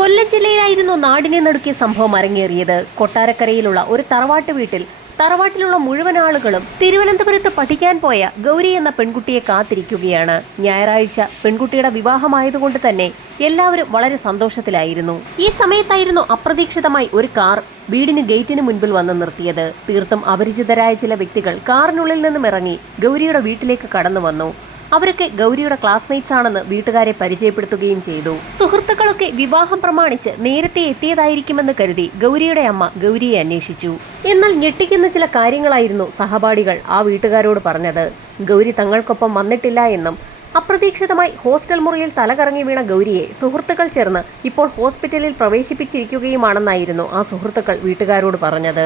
കൊല്ലം ജില്ലയിലായിരുന്നു നാടിനെ നടുക്കിയ സംഭവം അരങ്ങേറിയത്. കൊട്ടാരക്കരയിലുള്ള ഒരു തറവാട്ട് വീട്ടിൽ തറവാട്ടിലുള്ള മുഴുവൻ ആളുകളും തിരുവനന്തപുരത്ത് പഠിക്കാൻ പോയ ഗൗരി എന്ന പെൺകുട്ടിയെ കാത്തിരിക്കുകയാണ്. ഞായറാഴ്ച പെൺകുട്ടിയുടെ വിവാഹമായതുകൊണ്ട് തന്നെ എല്ലാവരും വളരെ സന്തോഷത്തിലായിരുന്നു. ഈ സമയത്തായിരുന്നു അപ്രതീക്ഷിതമായി ഒരു കാർ വീടിന് ഗേറ്റിന് മുൻപിൽ വന്ന് നിർത്തിയത്. തീർത്തും അപരിചിതരായ ചില വ്യക്തികൾ കാറിനുള്ളിൽ നിന്നും ഇറങ്ങി ഗൗരിയുടെ വീട്ടിലേക്ക് കടന്നു വന്നു. അവരൊക്കെ ഗൗരിയുടെ ക്ലാസ്മേറ്റ്സ് ആണെന്ന് വീട്ടുകാരെ പരിചയപ്പെടുത്തുകയും ചെയ്തു. സുഹൃത്തുക്കളൊക്കെ വിവാഹം പ്രമാണിച്ച് നേരത്തെ എത്തിയതായിരിക്കുമെന്ന് കരുതി ഗൗരിയുടെ അമ്മ ഗൗരിയെ അന്വേഷിച്ചു. എന്നാൽ ഞെട്ടിക്കുന്ന ചില കാര്യങ്ങളായിരുന്നു സഹപാഠികൾ ആ വീട്ടുകാരോട് പറഞ്ഞത്. ഗൗരി തങ്ങൾക്കൊപ്പം വന്നിട്ടില്ല എന്നും അപ്രതീക്ഷിതമായി ഹോസ്റ്റൽ മുറിയിൽ തലകറങ്ങി വീണ ഗൗരിയെ സുഹൃത്തുക്കൾ ചേർന്ന് ഇപ്പോൾ ഹോസ്പിറ്റലിൽ പ്രവേശിപ്പിച്ചിരിക്കുകയുമാണെന്നായിരുന്നു ആ സുഹൃത്തുക്കൾ വീട്ടുകാരോട് പറഞ്ഞത്.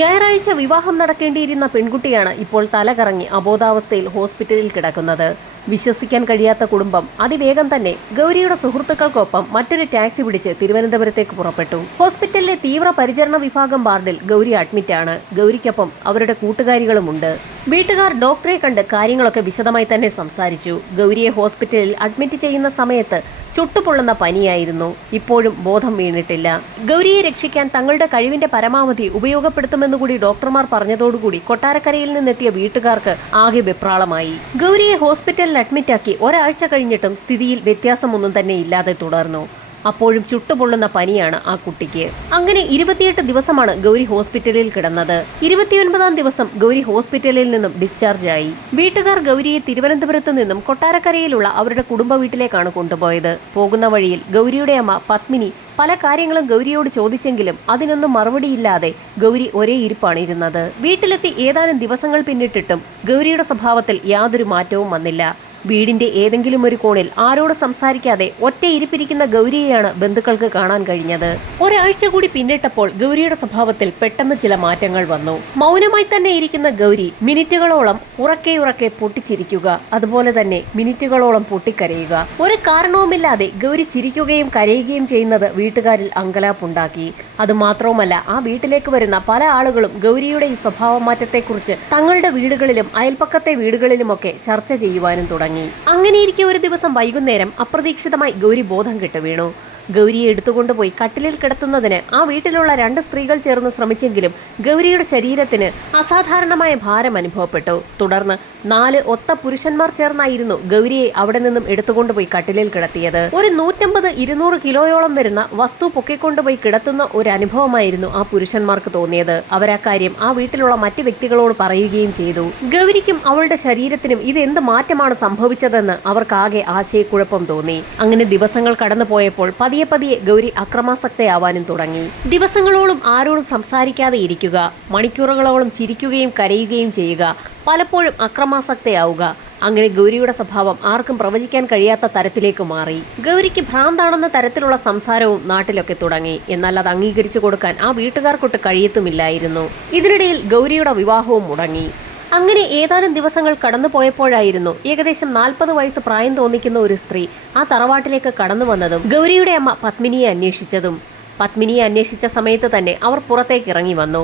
ഞായറാഴ്ച വിവാഹം നടക്കേണ്ടിയിരുന്ന പെൺകുട്ടിയാണ് ഇപ്പോൾ തലകറങ്ങി അബോധാവസ്ഥയിൽ ഹോസ്പിറ്റലിൽ കിടക്കുന്നത്. വിശ്വസിക്കാൻ കഴിയാത്ത കുടുംബം അതിവേഗം തന്നെ ഗൗരിയുടെ സുഹൃത്തുക്കൾക്കൊപ്പം മറ്റൊരു ടാക്സി പിടിച്ച് തിരുവനന്തപുരത്തേക്ക് പുറപ്പെട്ടു. ഹോസ്പിറ്റലിലെ തീവ്ര പരിചരണ വിഭാഗം വാർഡിൽ ഗൗരി അഡ്മിറ്റാണ്. ഗൗരിക്കൊപ്പം അവരുടെ കൂട്ടുകാരികളുമുണ്ട്. വീട്ടുകാർ ഡോക്ടറെ കണ്ട് കാര്യങ്ങളൊക്കെ വിശദമായി തന്നെ സംസാരിച്ചു. ഗൗരിയെ ഹോസ്പിറ്റലിൽ അഡ്മിറ്റ് ചെയ്യുന്ന സമയത്ത് ചുട്ടുപൊള്ളുന്ന പനിയായിരുന്നു. ഇപ്പോഴും ബോധം വീണിട്ടില്ല. ഗൗരിയെ രക്ഷിക്കാൻ തങ്ങളുടെ കഴിവിന്റെ പരമാവധി ഉപയോഗപ്പെടുത്തുമെന്നുകൂടി ഡോക്ടർമാർ പറഞ്ഞതോടുകൂടി കൊട്ടാരക്കരയിൽ നിന്നെത്തിയ വീട്ടുകാർക്ക് ആകെ വെപ്രാളമായി. ഗൗരിയെ ഹോസ്പിറ്റലിൽ അഡ്മിറ്റാക്കി ഒരാഴ്ച കഴിഞ്ഞിട്ടും സ്ഥിതിയിൽ വ്യത്യാസമൊന്നും തന്നെ ഇല്ലാതെ തുടർന്നു. അപ്പോഴും ചുട്ടുപൊള്ളുന്ന പനിയാണ് ആ കുട്ടിക്ക്. അങ്ങനെ ഇരുപത്തിയെട്ട് ദിവസമാണ് ഗൗരി ഹോസ്പിറ്റലിൽ കിടന്നത്. ഇരുപത്തിയൊൻപതാം ദിവസം ഗൗരി ഹോസ്പിറ്റലിൽ നിന്നും ഡിസ്ചാർജ് ആയി വീട്ടുകാർ ഗൗരിയെ തിരുവനന്തപുരത്ത് നിന്നും കൊട്ടാരക്കരയിലുള്ള അവരുടെ കുടുംബ വീട്ടിലേക്കാണ് കൊണ്ടുപോയത്. പോകുന്ന വഴിയിൽ ഗൗരിയുടെ അമ്മ പത്മിനി പല കാര്യങ്ങളും ഗൗരിയോട് ചോദിച്ചെങ്കിലും അതിനൊന്നും മറുപടിയില്ലാതെ ഗൗരി ഒരേ ഇരിപ്പാണ് ഇരുന്നത്. വീട്ടിലെത്തി ഏതാനും ദിവസങ്ങൾ പിന്നിട്ടിട്ടും ഗൗരിയുടെ സ്വഭാവത്തിൽ യാതൊരു മാറ്റവും വന്നില്ല. വീടിന്റെ ഏതെങ്കിലും ഒരു കോണിൽ ആരോട് സംസാരിക്കാതെ ഒറ്റ ഇരിപ്പിരിക്കുന്ന ഗൗരിയെയാണ് ബന്ധുക്കൾക്ക് കാണാൻ കഴിഞ്ഞത്. ഒരാഴ്ച കൂടി പിന്നിട്ടപ്പോൾ ഗൗരിയുടെ സ്വഭാവത്തിൽ പെട്ടെന്ന് ചില മാറ്റങ്ങൾ വന്നു. മൗനമായി തന്നെ ഇരിക്കുന്ന ഗൗരി മിനിറ്റുകളോളം ഉറക്കെ ഉറക്കെ പൊട്ടിച്ചിരിക്കുക. അതുപോലെ തന്നെ മിനിറ്റുകളോളം പൊട്ടിക്കരയുക. ഒരു കാരണവുമില്ലാതെ ഗൗരി ചിരിക്കുകയും കരയുകയും ചെയ്യുന്നത് വീട്ടുകാരിൽ അങ്കലാപ്പുണ്ടാക്കി. അതുമാത്രവുമല്ല ആ വീട്ടിലേക്ക് വരുന്ന പല ആളുകളും ഗൗരിയുടെ ഈ സ്വഭാവ മാറ്റത്തെക്കുറിച്ച് തങ്ങളുടെ വീടുകളിലും അയൽപ്പക്കത്തെ വീടുകളിലുമൊക്കെ ചർച്ച ചെയ്യുവാനും തുടങ്ങി. അങ്ങനെയിരിക്കെ ഒരു ദിവസം വൈകുന്നേരം അപ്രതീക്ഷിതമായി ഗൗരി ബോധം കെട്ട് വീണു. ഗൗരിയെ എടുത്തുകൊണ്ടുപോയി കട്ടിലിൽ കിടത്തുന്നതിന് ആ വീട്ടിലുള്ള രണ്ട് സ്ത്രീകൾ ചേർന്ന് ശ്രമിച്ചെങ്കിലും ഗൗരിയുടെ ശരീരത്തിന് അസാധാരണമായ ഭാരം അനുഭവപ്പെട്ടു. തുടർന്ന് നാല് ഒത്ത പുരുഷന്മാർ ചേർന്നായിരുന്നു ഗൗരിയെ അവിടെ നിന്നും എടുത്തുകൊണ്ടുപോയി കട്ടിലിൽ കിടത്തിയത്. ഒരു നൂറ്റമ്പത് ഇരുന്നൂറ് കിലോയോളം വരുന്ന വസ്തു പൊക്കിക്കൊണ്ടുപോയി കിടത്തുന്ന ഒരു അനുഭവമായിരുന്നു ആ പുരുഷന്മാർക്ക് തോന്നിയത്. അവരക്കാര്യം ആ വീട്ടിലുള്ള മറ്റു വ്യക്തികളോട് പറയുകയും ചെയ്തു. ഗൗരിക്കും അവളുടെ ശരീരത്തിനും ഇത് എന്ത് മാറ്റമാണ് സംഭവിച്ചതെന്ന് അവർക്കാകെ ആശയക്കുഴപ്പം തോന്നി. അങ്ങനെ ദിവസങ്ങൾ കടന്നുപോയപ്പോൾ പതിയെ പതിയെ പതിയെ ഗൗരി അക്രമാസക്തയാവാനും തുടങ്ങി. ദിവസങ്ങളോളം ആരോടും സംസാരിക്കാതെ ഇരിക്കുക മണിക്കൂറുകളോളം ചിരിക്കുകയും കരയുകയും ചെയ്യുക പലപ്പോഴും അക്രമാസക്തയാവുക. അങ്ങനെ ഗൗരിയുടെ സ്വഭാവം ആർക്കും പ്രവചിക്കാൻ കഴിയാത്ത തരത്തിലേക്ക് മാറി. ഗൗരിക്ക് ഭ്രാന്താണെന്ന തരത്തിലുള്ള സംസാരവും നാട്ടിലൊക്കെ തുടങ്ങി. എന്നാൽ അത് അംഗീകരിച്ചു കൊടുക്കാൻ ആ വീട്ടുകാർക്കൊട്ട് കഴിയത്തുമില്ലായിരുന്നു. ഇതിനിടയിൽ ഗൗരിയുടെ വിവാഹവും മുടങ്ങി. അങ്ങനെ ഏതാനും ദിവസങ്ങൾ കടന്നു പോയപ്പോഴായിരുന്നു ഏകദേശം നാൽപ്പത് വയസ്സ് പ്രായം തോന്നിക്കുന്ന ഒരു സ്ത്രീ ആ തറവാട്ടിലേക്ക് കടന്നു വന്നതും ഗൗരിയുടെ അമ്മ പത്മിനിയെ അന്വേഷിച്ചതും. പത്മിനിയെ അന്വേഷിച്ച സമയത്ത് തന്നെ അവർ പുറത്തേക്ക് ഇറങ്ങി വന്നു.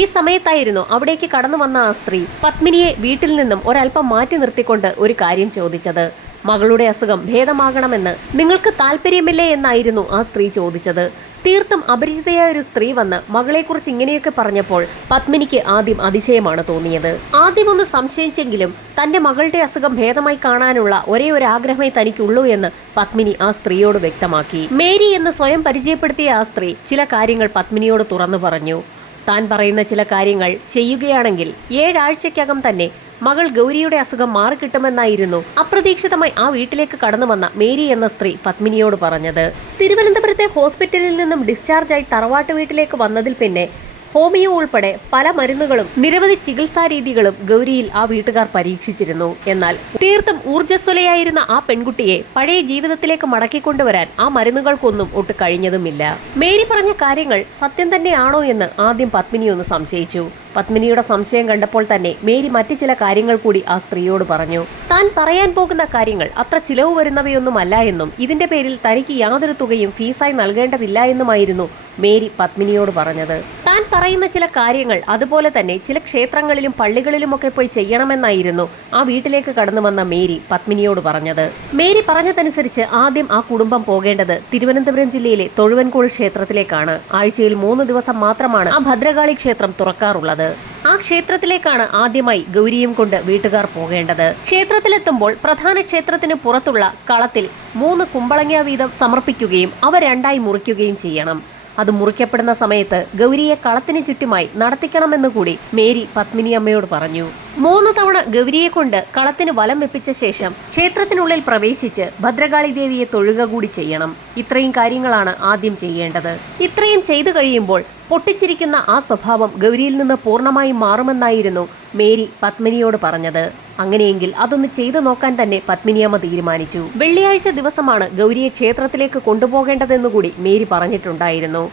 ഈ സമയത്തായിരുന്നു അവിടേക്ക് കടന്നു വന്ന ആ സ്ത്രീ പത്മിനിയെ വീട്ടിൽ നിന്നും ഒരൽപ്പം മാറ്റി നിർത്തിക്കൊണ്ട് ഒരു കാര്യം ചോദിച്ചത്. മകളുടെ അസുഖം ഭേദമാകണമെന്ന് നിങ്ങൾക്ക് താല്പര്യമില്ലേ എന്നായിരുന്നു ആ സ്ത്രീ ചോദിച്ചത്. തീർത്തും അപരിചിതയായ ഒരു സ്ത്രീ വന്ന് മകളെക്കുറിച്ച് ഇങ്ങനെയൊക്കെ പറഞ്ഞപ്പോൾ പത്മിനിക്ക് ആദ്യം അതിശയമാണ് തോന്നിയത്. ആദ്യം ഒന്ന് സംശയിച്ചെങ്കിലും തന്റെ മകളുടെ അസുഖം ഭേദമായി കാണാനുള്ള ഒരേ ഒരു ആഗ്രഹമേ തനിക്കുള്ളൂ എന്ന് പത്മിനി ആ സ്ത്രീയോട് വ്യക്തമാക്കി. മേരി എന്ന് സ്വയം പരിചയപ്പെടുത്തിയ ആ സ്ത്രീ ചില കാര്യങ്ങൾ പത്മിനിയോട് തുറന്നു പറഞ്ഞു. താൻ പറയുന്ന ചില കാര്യങ്ങൾ ചെയ്യുകയാണെങ്കിൽ ഏഴാഴ്ചയ്ക്കകം തന്നെ മകൾ ഗൗരിയുടെ അസുഖം മാറിക്കിട്ടുമെന്നായിരുന്നു അപ്രതീക്ഷിതമായി ആ വീട്ടിലേക്ക് കടന്നു വന്ന മേരി എന്ന സ്ത്രീ പത്മിനിയോട് പറഞ്ഞത്. തിരുവനന്തപുരത്തെ ഹോസ്പിറ്റലിൽ നിന്നും ഡിസ്ചാർജായി തറവാട്ട് വീട്ടിലേക്ക് വന്നതിൽ പിന്നെ ഹോമിയോ ഉൾപ്പെടെ പല മരുന്നുകളും നിരവധി ചികിത്സാ രീതികളും ഗൗരിയിൽ ആ വീട്ടുകാർ പരീക്ഷിച്ചിരുന്നു. എന്നാൽ തീർത്തും ഊർജസ്വലയായിരുന്ന ആ പെൺകുട്ടിയെ പഴയ ജീവിതത്തിലേക്ക് മടക്കിക്കൊണ്ടുവരാൻ ആ മരുന്നുകൾക്കൊന്നും ഒട്ട് കഴിഞ്ഞതുമില്ല. മേരി പറഞ്ഞ കാര്യങ്ങൾ സത്യം തന്നെയാണോ എന്ന് ആദ്യം പത്മിനി ഒന്ന് സംശയിച്ചു. പത്മിനിയുടെ സംശയം കണ്ടപ്പോൾ തന്നെ മേരി മറ്റു ചില കാര്യങ്ങൾ കൂടി ആ സ്ത്രീയോട് പറഞ്ഞു. താൻ പറയാൻ പോകുന്ന കാര്യങ്ങൾ അത്ര ചിലവ് വരുന്നവയൊന്നുമല്ല എന്നും ഇതിന്റെ പേരിൽ തനിക്ക് യാതൊരു തുകയും ഫീസായി നൽകേണ്ടതില്ല എന്നുമായിരുന്നു മേരി പത്മിനിയോട് പറഞ്ഞത്. താൻ പറയുന്ന ചില കാര്യങ്ങൾ അതുപോലെ തന്നെ ചില ക്ഷേത്രങ്ങളിലും പള്ളികളിലുമൊക്കെ പോയി ചെയ്യണമെന്നായിരുന്നു ആ വീട്ടിലേക്ക് കടന്നു വന്ന മേരി പത്മിനിയോട് പറഞ്ഞത്. മേരി പറഞ്ഞതനുസരിച്ച് ആദ്യം ആ കുടുംബം പോകേണ്ടത് തിരുവനന്തപുരം ജില്ലയിലെ തൊഴുവൻകോൾ ക്ഷേത്രത്തിലേക്കാണ്. ആഴ്ചയിൽ മൂന്ന് ദിവസം മാത്രമാണ് ആ ഭദ്രകാളി ക്ഷേത്രം തുറക്കാറുള്ളത്. ആ ക്ഷേത്രത്തിലേക്കാണ് ആദ്യമായി ഗൗരിയും കൊണ്ട് വീട്ടുകാർ പോകേണ്ടത്. ക്ഷേത്രത്തിലെത്തുമ്പോൾ പ്രധാന ക്ഷേത്രത്തിന് പുറത്തുള്ള കളത്തിൽ മൂന്ന് കുമ്പളങ്ങ വീതം സമർപ്പിക്കുകയും അവ രണ്ടായി മുറിക്കുകയും ചെയ്യണം. അത് മുറിക്കപ്പെടുന്ന സമയത്ത് ഗൗരിയെ കളത്തിന് ചുറ്റുമായി നടത്തിക്കണമെന്ന് കൂടി മേരി പത്മിനി അമ്മയോട് പറഞ്ഞു. മൂന്ന് തവണ ഗൗരിയെ കൊണ്ട് കളത്തിന് വലം വെപ്പിച്ച ശേഷം ക്ഷേത്രത്തിനുള്ളിൽ പ്രവേശിച്ച് ഭദ്രകാളി ദേവിയെ തൊഴുക കൂടി ചെയ്യണം. ഇത്രയും കാര്യങ്ങളാണ് ആദ്യം ചെയ്യേണ്ടത്. ഇത്രയും ചെയ്തു കഴിയുമ്പോൾ പൊട്ടിച്ചിരിക്കുന്ന ആ സ്വഭാവം ഗൗരിയിൽ നിന്ന് പൂർണമായും മാറുമെന്നായിരുന്നു മേരി പത്മിനിയോട് പറഞ്ഞത്. അങ്ങനെയെങ്കിൽ അതൊന്ന് ചെയ്തു നോക്കാൻ തന്നെ പത്മിനിയമ്മ തീരുമാനിച്ചു. വെള്ളിയാഴ്ച ദിവസമാണ് ഗൗരിയെ ക്ഷേത്രത്തിലേക്ക് കൊണ്ടുപോകേണ്ടതെന്നുകൂടി മേരി പറഞ്ഞിട്ടുണ്ടായിരുന്നു.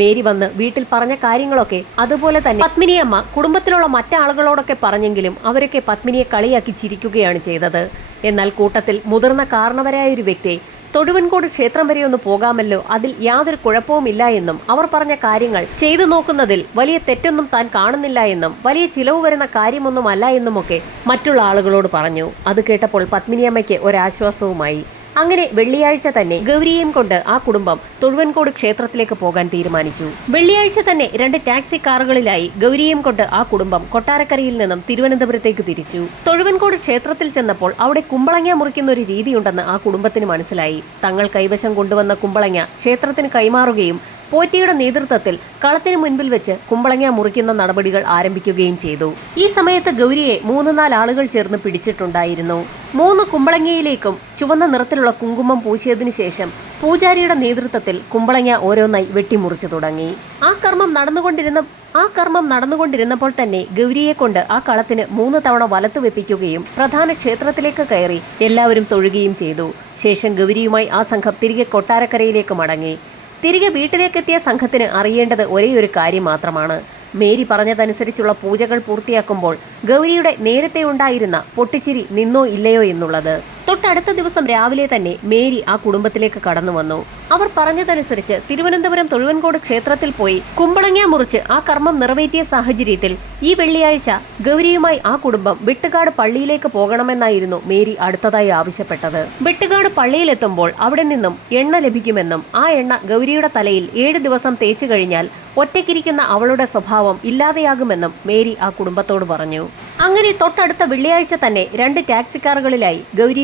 മേരി വന്ന് വീട്ടിൽ പറഞ്ഞ കാര്യങ്ങളൊക്കെ അതുപോലെ തന്നെ പത്മിനിയമ്മ കുടുംബത്തിലുള്ള മറ്റാളുകളോടൊക്കെ പറഞ്ഞെങ്കിലും അവരൊക്കെ പത്മിനിയെ കളിയാക്കി ചിരിക്കുകയാണ് ചെയ്തത്. എന്നാൽ കൂട്ടത്തിൽ മുതിർന്ന കാരണവരായ ഒരു വ്യക്തി തൊടുവൻകോട് ക്ഷേത്രം വരെ ഒന്ന് പോകാമല്ലോ. അതിൽ യാതൊരു കുഴപ്പവുമില്ല എന്നും അവർ പറഞ്ഞ കാര്യങ്ങൾ ചെയ്തു നോക്കുന്നതിൽ വലിയ തെറ്റൊന്നും താൻ കാണുന്നില്ല എന്നും വലിയ ചിലവ് വരുന്ന കാര്യമൊന്നുമല്ല എന്നുമൊക്കെ മറ്റുള്ള ആളുകളോട് പറഞ്ഞു. അത് കേട്ടപ്പോൾ പത്മിനിയമ്മയ്ക്ക് ഒരാശ്വാസവുമായി. അങ്ങനെ വെള്ളിയാഴ്ച തന്നെ ഗൗരിയെയും കൊണ്ട് ആ കുടുംബം തൊഴുവൻകോട് ക്ഷേത്രത്തിലേക്ക് പോകാൻ തീരുമാനിച്ചു. വെള്ളിയാഴ്ച തന്നെ രണ്ട് ടാക്സി കാറുകളിലായി ഗൗരിയെയും കൊണ്ട് ആ കുടുംബം കൊട്ടാരക്കരയിൽ നിന്നും തിരുവനന്തപുരത്തേക്ക് തിരിച്ചു. തൊഴുവൻകോട് ക്ഷേത്രത്തിൽ ചെന്നപ്പോൾ അവിടെ കുമ്പളങ്ങ മുറിക്കുന്ന ഒരു രീതിയുണ്ടെന്ന് ആ കുടുംബത്തിന് മനസ്സിലായി. തങ്ങൾ കൈവശം കൊണ്ടുവന്ന കുമ്പളങ്ങ ക്ഷേത്രത്തിന് കൈമാറുകയും പോറ്റിയുടെ നേതൃത്വത്തിൽ കളത്തിന് മുൻപിൽ വെച്ച് കുമ്പളങ്ങ മുറിക്കുന്ന നടപടികൾ ആരംഭിക്കുകയും ചെയ്തു. ഈ സമയത്ത് ഗൗരിയെ മൂന്ന് നാല് ആളുകൾ ചേർന്ന് പിടിച്ചിട്ടുണ്ടായിരുന്നു. മൂന്ന് കുമ്പളങ്ങയിലേക്കും ചുവന്ന നിറത്തിലുള്ള കുങ്കുമം പൂശിയതിനു ശേഷം പൂജാരിയുടെ നേതൃത്വത്തിൽ കുമ്പളങ്ങ ഓരോന്നായി വെട്ടിമുറിച്ചു തുടങ്ങി. ആ കർമ്മം നടന്നുകൊണ്ടിരുന്ന ആ കർമ്മം നടന്നുകൊണ്ടിരുന്നപ്പോൾ തന്നെ ഗൗരിയെ കൊണ്ട് ആ കളത്തിന് മൂന്ന് തവണ വലത്തു വെപ്പിക്കുകയും പ്രധാന ക്ഷേത്രത്തിലേക്ക് കയറി എല്ലാവരും തൊഴുകയും ചെയ്തു. ശേഷം ഗൗരിയുമായി ആ സംഘം തിരികെ കൊട്ടാരക്കരയിലേക്ക് മടങ്ങി. തിരികെ വീട്ടിലേക്കെത്തിയ സംഘത്തിന് അറിയേണ്ടത് ഒരേ ഒരു കാര്യം മാത്രമാണ്. മേരി പറഞ്ഞതനുസരിച്ചുള്ള പൂജകൾ പൂർത്തിയാക്കുമ്പോൾ ഗൗരിയുടെ നേരത്തെ ഉണ്ടായിരുന്ന പൊട്ടിച്ചിരി നിന്നോ ഇല്ലയോ എന്നുള്ളത്. തൊട്ടടുത്ത ദിവസം രാവിലെ തന്നെ മേരി ആ കുടുംബത്തിലേക്ക് കടന്നു വന്നു. അവർ പറഞ്ഞതനുസരിച്ച് തിരുവനന്തപുരം തൊഴുവൻകോട് ക്ഷേത്രത്തിൽ പോയി കുമ്പളങ്ങ മുറിച്ച് ആ കർമ്മം നിറവേറ്റിയ സാഹചര്യത്തിൽ ഈ വെള്ളിയാഴ്ച ഗൗരിയുമായി ആ കുടുംബം വെട്ടുകാട് പള്ളിയിലേക്ക് പോകണമെന്നായിരുന്നു മേരി അടുത്തതായി ആവശ്യപ്പെട്ടത്. വെട്ടുകാട് പള്ളിയിലെത്തുമ്പോൾ അവിടെ നിന്നും എണ്ണ ലഭിക്കുമെന്നും ആ എണ്ണ ഗൗരിയുടെ തലയിൽ ഏഴ് ദിവസം തേച്ചു കഴിഞ്ഞാൽ ഒറ്റയ്ക്കിരിക്കുന്ന അവളുടെ സ്വഭാവം ഇല്ലാതെയാകുമെന്നും മേരി ആ കുടുംബത്തോട് പറഞ്ഞു. അങ്ങനെ തൊട്ടടുത്ത വെള്ളിയാഴ്ച തന്നെ രണ്ട് ടാക്സിക്കാറുകളിലായി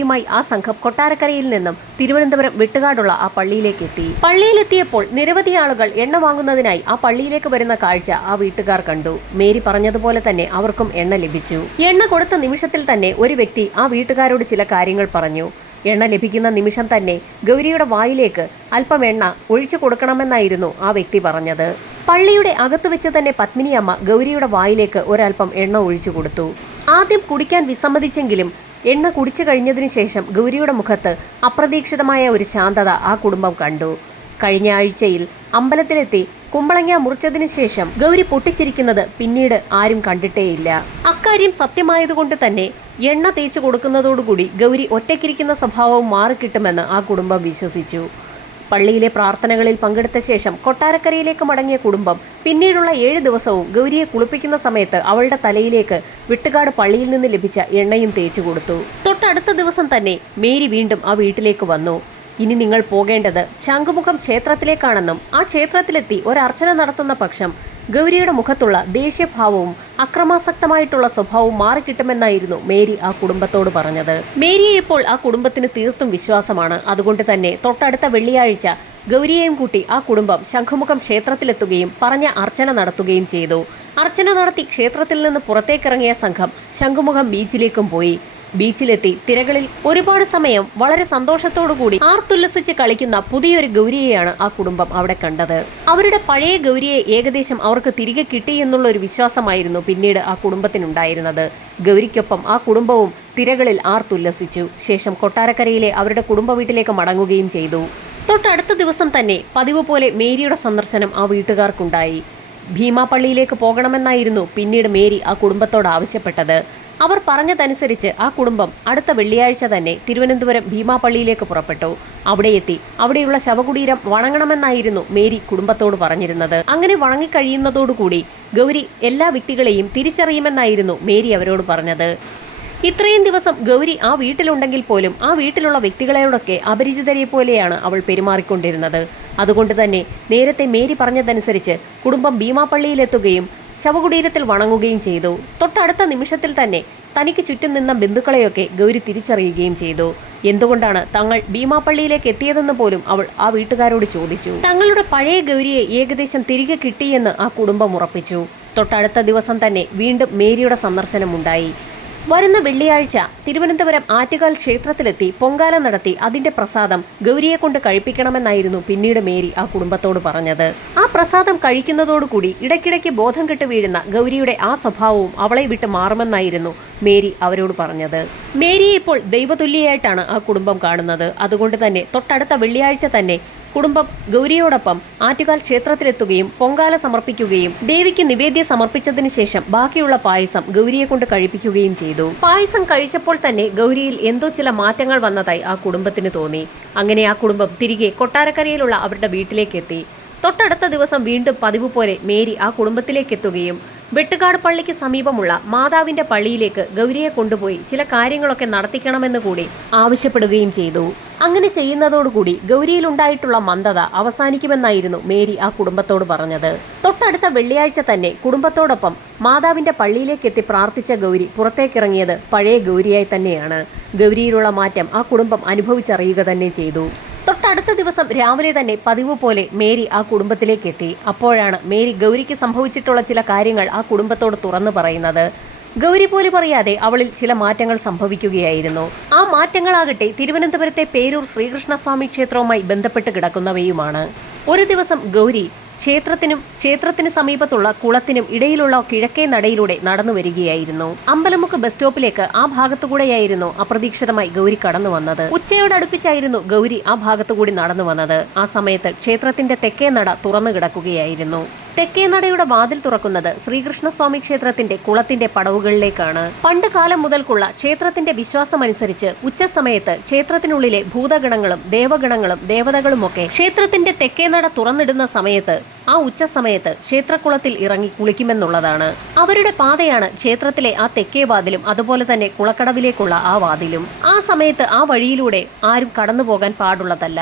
ഗൗരിയുമായി ആ സംഘം കൊട്ടാരക്കരയിൽ നിന്നും തിരുവനന്തപുരം വിട്ടുകാടുള്ള ആ പള്ളിയിലേക്ക് എത്തി പള്ളിയിലെത്തിയപ്പോൾ നിരവധി ആളുകൾ എണ്ണ വാങ്ങുന്നതിനായി ആ പള്ളിയിലേക്ക് വരുന്ന കാഴ്ച ആ വീട്ടുകാർ കണ്ടു. മേരി പറഞ്ഞതുപോലെ തന്നെ അവർക്കും എണ്ണ ലഭിച്ചു. എണ്ണ കൊടുത്ത നിമിഷത്തിൽ തന്നെ ഒരു വ്യക്തി ആ വീട്ടുകാരോട് ചില കാര്യങ്ങൾ പറഞ്ഞു. എണ്ണ ലഭിക്കുന്ന നിമിഷം തന്നെ ഗൗരിയുടെ വായിലേക്ക് അല്പം എണ്ണ ഒഴിച്ചു കൊടുക്കണമെന്നായിരുന്നു ആ വ്യക്തി പറഞ്ഞത്. പള്ളിയുടെ അകത്തു വെച്ച് തന്നെ പത്മിനിയമ്മ ഗൗരിയുടെ വായിലേക്ക് ഒരൽപ്പം എണ്ണ ഒഴിച്ചു കൊടുത്തു. ആദ്യം കുടിക്കാൻ വിസമ്മതിച്ചെങ്കിലും എണ്ണ കുടിച്ചു കഴിഞ്ഞതിന് ശേഷം ഗൗരിയുടെ മുഖത്ത് അപ്രതീക്ഷിതമായ ഒരു ശാന്തത ആ കുടുംബം കണ്ടു. കഴിഞ്ഞ ആഴ്ചയിൽ അമ്പലത്തിലെത്തി കുമ്പളങ്ങ മുറിച്ചതിന് ശേഷം ഗൗരി പൊട്ടിച്ചിരിക്കുന്നത് പിന്നീട് ആരും കണ്ടിട്ടേയില്ല. അക്കാര്യം സത്യമായതുകൊണ്ട് തന്നെ എണ്ണ തേച്ചു കൊടുക്കുന്നതോടുകൂടി ഗൗരി ഒറ്റയ്ക്കിരിക്കുന്ന സ്വഭാവം മാറിക്കിട്ടുമെന്ന് ആ കുടുംബം വിശ്വസിച്ചു. പള്ളിയിലെ പ്രാർത്ഥനകളിൽ പങ്കെടുത്ത ശേഷം കൊട്ടാരക്കരയിലേക്ക് മടങ്ങിയ കുടുംബം പിന്നീടുള്ള ഏഴ് ദിവസവും ഗൗരിയെ കുളിപ്പിക്കുന്ന സമയത്ത് അവളുടെ തലയിലേക്ക് വിട്ടുകാട് പള്ളിയിൽ നിന്ന് ലഭിച്ച എണ്ണയും തേച്ചു കൊടുത്തു. തൊട്ടടുത്ത ദിവസം തന്നെ മേരി വീണ്ടും ആ വീട്ടിലേക്ക് വന്നു. ഇനി നിങ്ങൾ പോകേണ്ടത് ശംഖുമുഖം ക്ഷേത്രത്തിലേക്കാണെന്നും ആ ക്ഷേത്രത്തിലെത്തി ഒരർച്ചന നടത്തുന്ന പക്ഷം ഗൗരിയുടെ മുഖത്തുള്ള ദേഷ്യഭാവവും അക്രമാസക്തമായിട്ടുള്ള സ്വഭാവവും മാറിക്കിട്ടുമെന്നായിരുന്നു മേരി ആ കുടുംബത്തോട് പറഞ്ഞത്. മേരിയെ ഇപ്പോൾ ആ കുടുംബത്തിന് തീർത്തും വിശ്വാസമാണ്. അതുകൊണ്ട് തന്നെ തൊട്ടടുത്ത വെള്ളിയാഴ്ച ഗൗരിയെയും കൂട്ടി ആ കുടുംബം ശംഖുമുഖം ക്ഷേത്രത്തിലെത്തുകയും പറഞ്ഞ അർച്ചന നടത്തുകയും ചെയ്തു. അർച്ചന നടത്തി ക്ഷേത്രത്തിൽ നിന്ന് പുറത്തേക്കിറങ്ങിയ സംഘം ശംഖുമുഖം ബീച്ചിലേക്കും പോയി. ബീച്ചിലെത്തി. തിരകളിൽ ഒരുപാട് സമയം വളരെ സന്തോഷത്തോടുകൂടി ആർത്തുല്ലസിച്ച് കളിക്കുന്ന പുതിയൊരു ഗൗരിയെയാണ് ആ കുടുംബം അവിടെ കണ്ടത്. അവരുടെ പഴയ ഗൗരിയെ ഏകദേശം അവർക്ക് തിരികെ കിട്ടി എന്നുള്ള ഒരു വിശ്വാസമായിരുന്നു പിന്നീട് ആ കുടുംബത്തിനുണ്ടായിരുന്നത്. ഗൗരിക്കൊപ്പം ആ കുടുംബവും തിരകളിൽ ആർത്തുല്ലസിച്ചു. ശേഷം കൊട്ടാരക്കരയിലെ അവരുടെ കുടുംബ വീട്ടിലേക്ക് മടങ്ങുകയും ചെയ്തു. തൊട്ടടുത്ത ദിവസം തന്നെ പതിവ് പോലെ മേരിയുടെ സന്ദർശനം ആ വീട്ടുകാർക്കുണ്ടായി. ഭീമാപള്ളിയിലേക്ക് പോകണമെന്നായിരുന്നു പിന്നീട് മേരി ആ കുടുംബത്തോട് ആവശ്യപ്പെട്ടത്. അവർ പറഞ്ഞതനുസരിച്ച് ആ കുടുംബം അടുത്ത വെള്ളിയാഴ്ച തന്നെ തിരുവനന്തപുരം ഭീമാപള്ളിയിലേക്ക് പുറപ്പെട്ടു. അവിടെ എത്തി അവിടെയുള്ള ശവകുടീരം വണങ്ങണമെന്നായിരുന്നു മേരി കുടുംബത്തോട് പറഞ്ഞിരുന്നത്. അങ്ങനെ വണങ്ങിക്കഴിയുന്നതോടുകൂടി ഗൗരി എല്ലാ വ്യക്തികളെയും തിരിച്ചറിയുമെന്നായിരുന്നു മേരി അവരോട് പറഞ്ഞത്. ഇത്രയും ദിവസം ഗൗരി ആ വീട്ടിലുണ്ടെങ്കിൽ പോലും ആ വീട്ടിലുള്ള വ്യക്തികളോടൊക്കെ അപരിചിതരെ പോലെയാണ് അവൾ പെരുമാറിക്കൊണ്ടിരുന്നത്. അതുകൊണ്ട് തന്നെ നേരത്തെ മേരി പറഞ്ഞതനുസരിച്ച് കുടുംബം ഭീമാപള്ളിയിലെത്തുകയും ശവകുടീരത്തിൽ വണങ്ങുകയും ചെയ്തു. തൊട്ടടുത്ത നിമിഷത്തിൽ തന്നെ തനിക്ക് ചുറ്റും നിന്ന ബന്ധുക്കളെയൊക്കെ ഗൗരി തിരിച്ചറിയുകയും ചെയ്തു. എന്തുകൊണ്ടാണ് തങ്ങൾ ഭീമാപ്പള്ളിയിലേക്ക് എത്തിയതെന്ന് പോലും അവൾ ആ വീട്ടുകാരോട് ചോദിച്ചു. തങ്ങളുടെ പഴയ ഗൗരിയെ ഏകദേശം തിരികെ കിട്ടിയെന്ന് ആ കുടുംബം ഉറപ്പിച്ചു. തൊട്ടടുത്ത ദിവസം തന്നെ വീണ്ടും മേരിയുടെ സന്ദർശനമുണ്ടായി. വരുന്ന വെള്ളിയാഴ്ച തിരുവനന്തപുരം ആറ്റുകാൽ ക്ഷേത്രത്തിലെത്തി പൊങ്കാല നടത്തി അതിന്റെ പ്രസാദം ഗൗരിയെ കൊണ്ട് കഴിപ്പിക്കണമെന്നായിരുന്നു പിന്നീട് മേരി ആ കുടുംബത്തോട് പറഞ്ഞത്. ആ പ്രസാദം കഴിക്കുന്നതോടുകൂടി ഇടയ്ക്കിടയ്ക്ക് ബോധം കെട്ട് വീഴുന്ന ഗൗരിയുടെ ആ സ്വഭാവവും അവളെ വിട്ട് മാറുമെന്നായിരുന്നു മേരി അവരോട് പറഞ്ഞത്. മേരിയെ ഇപ്പോൾ ദൈവതുല്യയായിട്ടാണ് ആ കുടുംബം കാണുന്നത്. അതുകൊണ്ട് തന്നെ തൊട്ടടുത്ത വെള്ളിയാഴ്ച തന്നെ കുടുംബം ഗൗരിയോടൊപ്പം ആറ്റുകാൽ ക്ഷേത്രത്തിലെത്തുകയും പൊങ്കാല സമർപ്പിക്കുകയും ദേവിക്ക് നിവേദ്യം സമർപ്പിച്ചതിന് ശേഷം ബാക്കിയുള്ള പായസം ഗൗരിയെ കൊണ്ട് കഴിപ്പിക്കുകയും ചെയ്തു. പായസം കഴിച്ചപ്പോൾ തന്നെ ഗൗരിയിൽ എന്തോ ചില മാറ്റങ്ങൾ വന്നതായി ആ കുടുംബത്തിന് തോന്നി. അങ്ങനെ ആ കുടുംബം തിരികെ കൊട്ടാരക്കരയിലുള്ള അവരുടെ വീട്ടിലേക്ക് എത്തി. തൊട്ടടുത്ത ദിവസം വീണ്ടും പതിവ് പോലെ മേരി ആ കുടുംബത്തിലേക്ക് എത്തുകയും വെട്ടുകാട് പള്ളിക്ക് സമീപമുള്ള മാതാവിന്റെ പള്ളിയിലേക്ക് ഗൗരിയെ കൊണ്ടുപോയി ചില കാര്യങ്ങളൊക്കെ നടത്തിക്കണമെന്ന് കൂടി ആവശ്യപ്പെടുകയും ചെയ്തു. അങ്ങനെ ചെയ്യുന്നതോടുകൂടി ഗൗരിയിലുണ്ടായിട്ടുള്ള മന്ദത അവസാനിക്കുമെന്നായിരുന്നു മേരി ആ കുടുംബത്തോട് പറഞ്ഞത്. തൊട്ടടുത്ത വെള്ളിയാഴ്ച തന്നെ കുടുംബത്തോടൊപ്പം മാതാവിന്റെ പള്ളിയിലേക്ക് എത്തി പ്രാർത്ഥിച്ച ഗൗരി പുറത്തേക്കിറങ്ങിയത് പഴയ ഗൗരിയായി തന്നെയാണ്. ഗൗരിയിലുള്ള മാറ്റം ആ കുടുംബം അനുഭവിച്ചറിയുക തന്നെ ചെയ്തു. തൊട്ടടുത്ത ദിവസം രാവിലെ തന്നെ പതിവ് പോലെ മേരി ആ കുടുംബത്തിലേക്ക് എത്തി അപ്പോഴാണ് മേരി ഗൗരിക്ക് സംഭവിച്ചിട്ടുള്ള ചില കാര്യങ്ങൾ ആ കുടുംബത്തോട് തുറന്നു പറയുന്നത്. ഗൗരി പോലും പറയാതെ അവളിൽ ചില മാറ്റങ്ങൾ സംഭവിക്കുകയായിരുന്നു. ആ മാറ്റങ്ങളാകട്ടെ തിരുവനന്തപുരത്തെ പേരൂർ ശ്രീകൃഷ്ണസ്വാമി ക്ഷേത്രവുമായി ബന്ധപ്പെട്ട് കിടക്കുന്നവയുമാണ്. ഒരു ദിവസം ഗൗരി ക്ഷേത്രത്തിനും ക്ഷേത്രത്തിന് സമീപത്തുള്ള കുളത്തിനും ഇടയിലുള്ള കിഴക്കേ നടയിലൂടെ നടന്നു വരികയായിരുന്നു. അമ്പലമുക്ക് ബസ് സ്റ്റോപ്പിലേക്ക് ആ ഭാഗത്തുകൂടെയായിരുന്നു അപ്രതീക്ഷിതമായി ഗൗരി കടന്നു വന്നത്. ഉച്ചയോടടുപ്പിച്ചായിരുന്നു ഗൗരി ആ ഭാഗത്തുകൂടി നടന്നു വന്നത്. ആ സമയത്ത് ക്ഷേത്രത്തിന്റെ തെക്കേ നട തുറന്നു കിടക്കുകയായിരുന്നു. തെക്കേ നടയുടെ വാതിൽ തുറക്കുന്നത് ശ്രീകൃഷ്ണസ്വാമി ക്ഷേത്രത്തിന്റെ കുളത്തിന്റെ പടവുകളിലേക്കാണ്. പണ്ട് കാലം മുതൽക്കുള്ള ക്ഷേത്രത്തിന്റെ വിശ്വാസമനുസരിച്ച് ഉച്ചസമയത്ത് ക്ഷേത്രത്തിനുള്ളിലെ ഭൂതഗണങ്ങളും ദേവഗണങ്ങളും ദേവതകളുമൊക്കെ ക്ഷേത്രത്തിന്റെ തെക്കേ നട തുറന്നിടുന്ന സമയത്ത് ആ ഉച്ചസമയത്ത് ക്ഷേത്രക്കുളത്തിൽ ഇറങ്ങി കുളിക്കുമെന്നുള്ളതാണ്. അവരുടെ പാതയാണ് ക്ഷേത്രത്തിലെ ആ തെക്കേ വാതിലും അതുപോലെ തന്നെ കുളക്കടവിലേക്കുള്ള ആ വാതിലും. ആ സമയത്ത് ആ വഴിയിലൂടെ ആരും കടന്നു പോകാൻ പാടുള്ളതല്ല.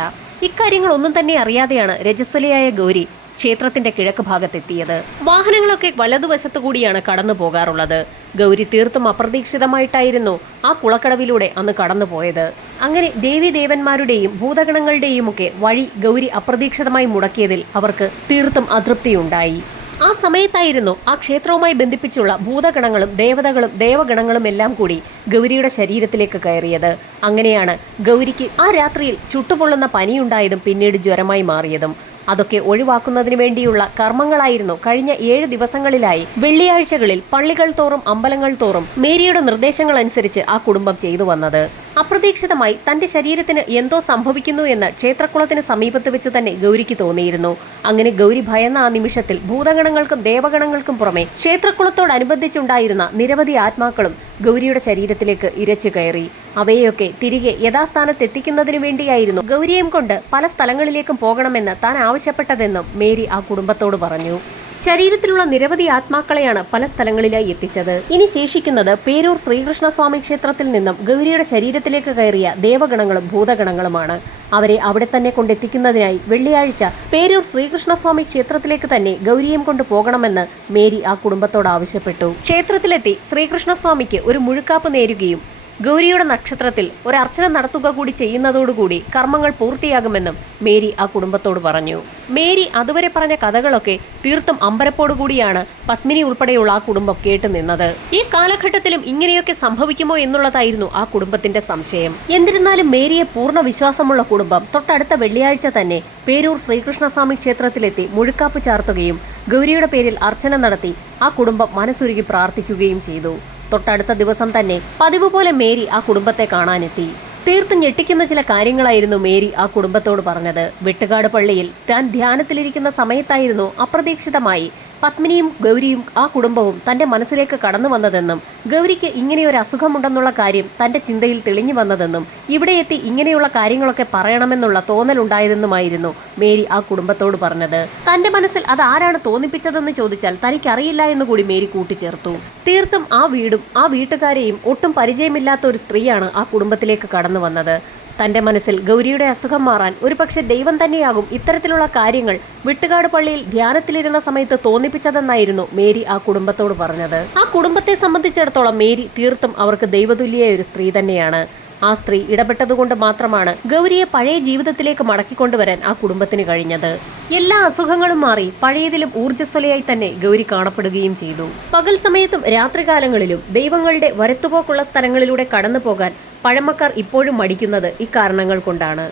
ഇക്കാര്യങ്ങൾ ഒന്നും തന്നെ അറിയാതെയാണ് രജസ്വലയായ ഗൗരി ക്ഷേത്രത്തിന്റെ കിഴക്ക് ഭാഗത്തെത്തിയത്. വാഹനങ്ങളൊക്കെ വലതുവശത്തു കൂടിയാണ് കടന്നു പോകാറുള്ളത്. ഗൗരി തീർത്തും അപ്രതീക്ഷിതമായിട്ടായിരുന്നു ആ കുളക്കടവിലൂടെ അന്ന് കടന്നുപോയത് അങ്ങനെ ദേവി ദേവന്മാരുടെയും ഭൂതഗണങ്ങളുടെയും ഒക്കെ വഴി ഗൗരി അപ്രതീക്ഷിതമായി മുടക്കിയതിൽ അവർക്ക് തീർത്തും അതൃപ്തിയുണ്ടായി. ആ സമയത്തായിരുന്നു ആ ക്ഷേത്രവുമായി ബന്ധിപ്പിച്ചുള്ള ഭൂതഗണങ്ങളും ദേവതകളും ദേവഗണങ്ങളും എല്ലാം കൂടി ഗൗരിയുടെ ശരീരത്തിലേക്ക് കയറിയത്. അങ്ങനെയാണ് ഗൗരിക്ക് ആ രാത്രിയിൽ ചുട്ടുപൊള്ളുന്ന പനിയുണ്ടായതും പിന്നീട് ജ്വരമായി മാറിയതും. അതൊക്കെ ഒഴിവാക്കുന്നതിന് വേണ്ടിയുള്ള കർമ്മങ്ങളായിരുന്നു കഴിഞ്ഞ ഏഴ് ദിവസങ്ങളിലായി വെള്ളിയാഴ്ചകളിൽ പള്ളികൾ തോറും അമ്പലങ്ങൾ തോറും മേരിയുടെ നിർദ്ദേശങ്ങൾ അനുസരിച്ച് ആ കുടുംബം ചെയ്തു വന്നത്. അപ്രതീക്ഷിതമായി തന്റെ ശരീരത്തിന് എന്തോ സംഭവിക്കുന്നു എന്ന് ക്ഷേത്രക്കുളത്തിന് സമീപത്ത് വെച്ച് തന്നെ ഗൗരിക്ക് തോന്നിയിരുന്നു. അങ്ങനെ ഗൗരി ഭയന്ന ആ നിമിഷത്തിൽ ഭൂതഗണങ്ങൾക്കും ദേവഗണങ്ങൾക്കും പുറമെ ക്ഷേത്രക്കുളത്തോടനുബന്ധിച്ചുണ്ടായിരുന്ന നിരവധി ആത്മാക്കളും ഗൗരിയുടെ ശരീരത്തിലേക്ക് ഇരച്ചു കയറി. അവയെയൊക്കെ തിരികെ യഥാസ്ഥാനത്തെത്തിക്കുന്നതിന് വേണ്ടിയായിരുന്നു ഗൗരിയെയും കൊണ്ട് പല സ്ഥലങ്ങളിലേക്കും പോകണമെന്ന് താൻ ആവശ്യപ്പെട്ടതെന്നും മേരി ആ കുടുംബത്തോട് പറഞ്ഞു. ശരീരത്തിലുള്ള നിരവധി ആത്മാക്കളെയാണ് പല സ്ഥലങ്ങളിലായി എത്തിച്ചത്. ഇനി ശേഷിക്കുന്നത് പേരൂർ ശ്രീകൃഷ്ണസ്വാമി ക്ഷേത്രത്തിൽ നിന്നും ഗൗരിയുടെ ശരീരത്തിലേക്ക് കയറിയ ദേവഗണങ്ങളും ഭൂതഗണങ്ങളുമാണ്. അവരെ അവിടെ തന്നെ കൊണ്ടെത്തിക്കുന്നതിനായി വെള്ളിയാഴ്ച പേരൂർ ശ്രീകൃഷ്ണസ്വാമി ക്ഷേത്രത്തിലേക്ക് തന്നെ ഗൗരിയും കൊണ്ട് പോകണമെന്ന് മേരി ആ കുടുംബത്തോട് ആവശ്യപ്പെട്ടു. ക്ഷേത്രത്തിലെത്തി ശ്രീകൃഷ്ണസ്വാമിക്ക് ഒരു മുഴുക്കാപ്പ് നേരുകയും ഗൗരിയുടെ നക്ഷത്രത്തിൽ ഒരു അർച്ചന നടത്തുക കൂടി ചെയ്യുന്നതോടുകൂടി കർമ്മങ്ങൾ പൂർത്തിയാകുമെന്നും മേരി ആ കുടുംബത്തോട് പറഞ്ഞു. മേരി അതുവരെ പറഞ്ഞ കഥകളൊക്കെ തീർത്തും അമ്പരപ്പോടുകൂടിയാണ് പത്മിനി ഉൾപ്പെടെയുള്ള ആ കുടുംബം കേട്ടു നിന്നത്. ഈ കാലഘട്ടത്തിലും ഇങ്ങനെയൊക്കെ സംഭവിക്കുമോ എന്നുള്ളതായിരുന്നു ആ കുടുംബത്തിന്റെ സംശയം. എന്നിരുന്നാലും മേരിയെ പൂർണ വിശ്വാസമുള്ള കുടുംബം തൊട്ടടുത്ത വെള്ളിയാഴ്ച തന്നെ പേരൂർ ശ്രീകൃഷ്ണസ്വാമി ക്ഷേത്രത്തിലെത്തി മുഴുക്കാപ്പ് ചാർത്തുകയും ഗൗരിയുടെ പേരിൽ അർച്ചന നടത്തി ആ കുടുംബം മനസ്സുരുകി പ്രാർത്ഥിക്കുകയും ചെയ്തു. തൊട്ടടുത്ത ദിവസം തന്നെ പതിവ് പോലെ മേരി ആ കുടുംബത്തെ കാണാനെത്തി. തീർത്തും ഞെട്ടിക്കുന്ന ചില കാര്യങ്ങളായിരുന്നു മേരി ആ കുടുംബത്തോട് പറഞ്ഞത്. വെട്ടുകാട് പള്ളിയിൽ താൻ ധ്യാനത്തിലിരിക്കുന്ന സമയത്തായിരുന്നു അപ്രതീക്ഷിതമായി പത്മിനിയും ഗൗരിയും ആ കുടുംബവും തന്റെ മനസ്സിലേക്ക് കടന്നു വന്നതെന്നും ഗൗരിക്ക് ഇങ്ങനെയൊരു അസുഖമുണ്ടെന്നുള്ള കാര്യം തന്റെ ചിന്തയിൽ തെളിഞ്ഞു വന്നതെന്നും ഇവിടെ എത്തി ഇങ്ങനെയുള്ള കാര്യങ്ങളൊക്കെ പറയണമെന്നുള്ള തോന്നലുണ്ടായതെന്നുമായിരുന്നു മേരി ആ കുടുംബത്തോട് പറഞ്ഞത്. തന്റെ മനസ്സിൽ അത് ആരാണ് തോന്നിപ്പിച്ചതെന്ന് ചോദിച്ചാൽ തനിക്കറിയില്ല എന്ന് കൂടി മേരി കൂട്ടിച്ചേർത്തു. തീർത്തും ആ വീടും ആ വീട്ടുകാരെയും ഒട്ടും പരിചയമില്ലാത്ത ഒരു സ്ത്രീയാണ് ആ കുടുംബത്തിലേക്ക് കടന്നു വന്നത്. തന്റെ മനസ്സിൽ ഗൗരിയുടെ അസുഖം മാറാൻ ഒരുപക്ഷെ ദൈവം തന്നെയാകും ഇത്തരത്തിലുള്ള കാര്യങ്ങൾ വിട്ടുകാട് പള്ളിയിൽ ധ്യാനത്തിലിരുന്ന സമയത്ത് തോന്നിപ്പിച്ചതെന്നായിരുന്നു മേരി ആ കുടുംബത്തോട് പറഞ്ഞത്. ആ കുടുംബത്തെ സംബന്ധിച്ചിടത്തോളം മേരി തീർത്തും അവർക്ക് ദൈവതുല്യ ഒരു സ്ത്രീ തന്നെയാണ്. ആ സ്ത്രീ ഇടപെട്ടതുകൊണ്ട് മാത്രമാണ് ഗൗരിയെ പഴയ ജീവിതത്തിലേക്ക് മടക്കിക്കൊണ്ടുവരാൻ ആ കുടുംബത്തിന് കഴിഞ്ഞത്. എല്ലാ അസുഖങ്ങളും മാറി പഴയതിലും ഊർജസ്വലയായി തന്നെ ഗൗരി കാണപ്പെടുകയും ചെയ്തു. പകൽ സമയത്തും രാത്രികാലങ്ങളിലും ദൈവങ്ങളുടെ വരത്തുപോക്കുള്ള സ്ഥലങ്ങളിലൂടെ കടന്നു പോകാൻ പഴമക്കാർ ഇപ്പോഴും മടിക്കുന്നത് ഇക്കാരണങ്ങൾ കൊണ്ടാണ്.